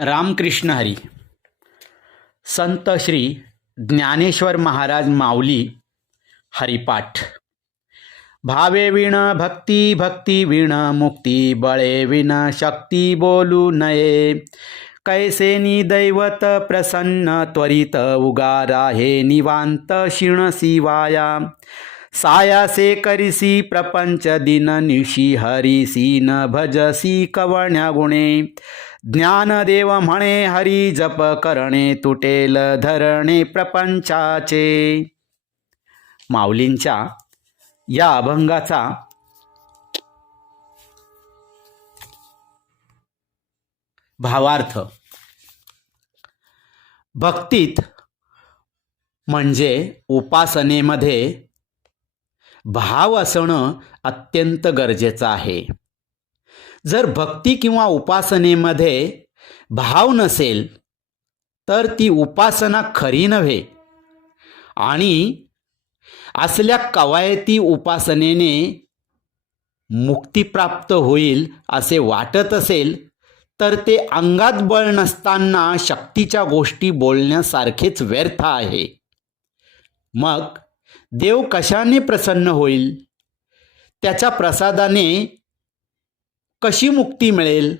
रामकृष्ण हरी संत श्री ज्ञानेश्वर महाराज माऊली हरिपाठ. भावे विण भक्ती भक्ती विण मुक्ती बळे विण शक्ती बोलू नये. कैसेनी दैवत प्रसन्न त्वरित उगारा हे निवांत शिण शिवाया सायासे करिसी प्रपंच दिन निशी हरिसी न भजसी कवण्या गुणे। ज्ञानदेव म्हणे हरी जप करणे तुटेल धरणे प्रपंचाचे। माऊलींच्या या अभंगाचा भावार्थ भक्तीत म्हणजे उपासनेमध्ये भाव असणं अत्यंत गरजेचं आहे. जर भक्ती किंवा उपासनेमध्ये भाव नसेल तर ती उपासना खरी नव्हे. आणि असल्या कवायती उपासनेने मुक्ती प्राप्त होईल असे वाटत असेल तर ते अंगात बळ नसताना शक्तीच्या गोष्टी बोलण्यासारखेच व्यर्थ आहे. मग देव कशाने प्रसन्न होईल? त्याच्या प्रसादाने कशी मुक्ती मिळेल?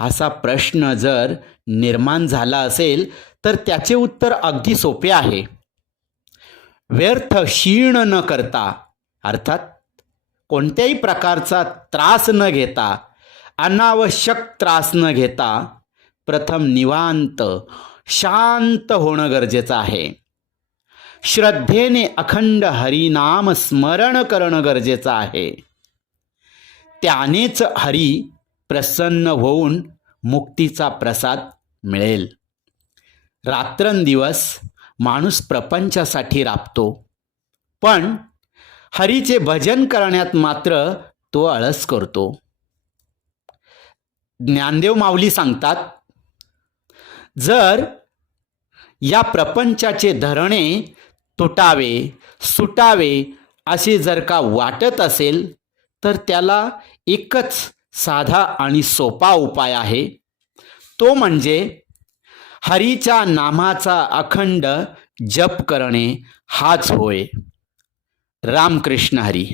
असा प्रश्न जर निर्माण झाला असेल तर त्याचे उत्तर अगदी सोपे आहे. व्यर्थ क्षीण न करता अर्थात कोणत्याही प्रकारचा त्रास न घेता अनावश्यक त्रास न घेता प्रथम निवांत शांत होणं गरजेचं आहे. श्रद्धेने अखंड हरिनाम स्मरण करणं गरजेचं आहे. त्यानेच हरी प्रसन्न होऊन मुक्तीचा प्रसाद मिळेल. रात्रंदिवस माणूस प्रपंचासाठी राबतो. पण हरीचे भजन करण्यात मात्र तो आळस करतो. ज्ञानदेव माऊली सांगतात जर या प्रपंचाचे धरणे तुटावे सुटावे असे जर का वाटत असेल तर त्याला एकच साधा आणि सोपा उपाय आहे. तो म्हणजे हरीच्या नामाचा अखंड जप करणे हाच होय. रामकृष्ण हरी.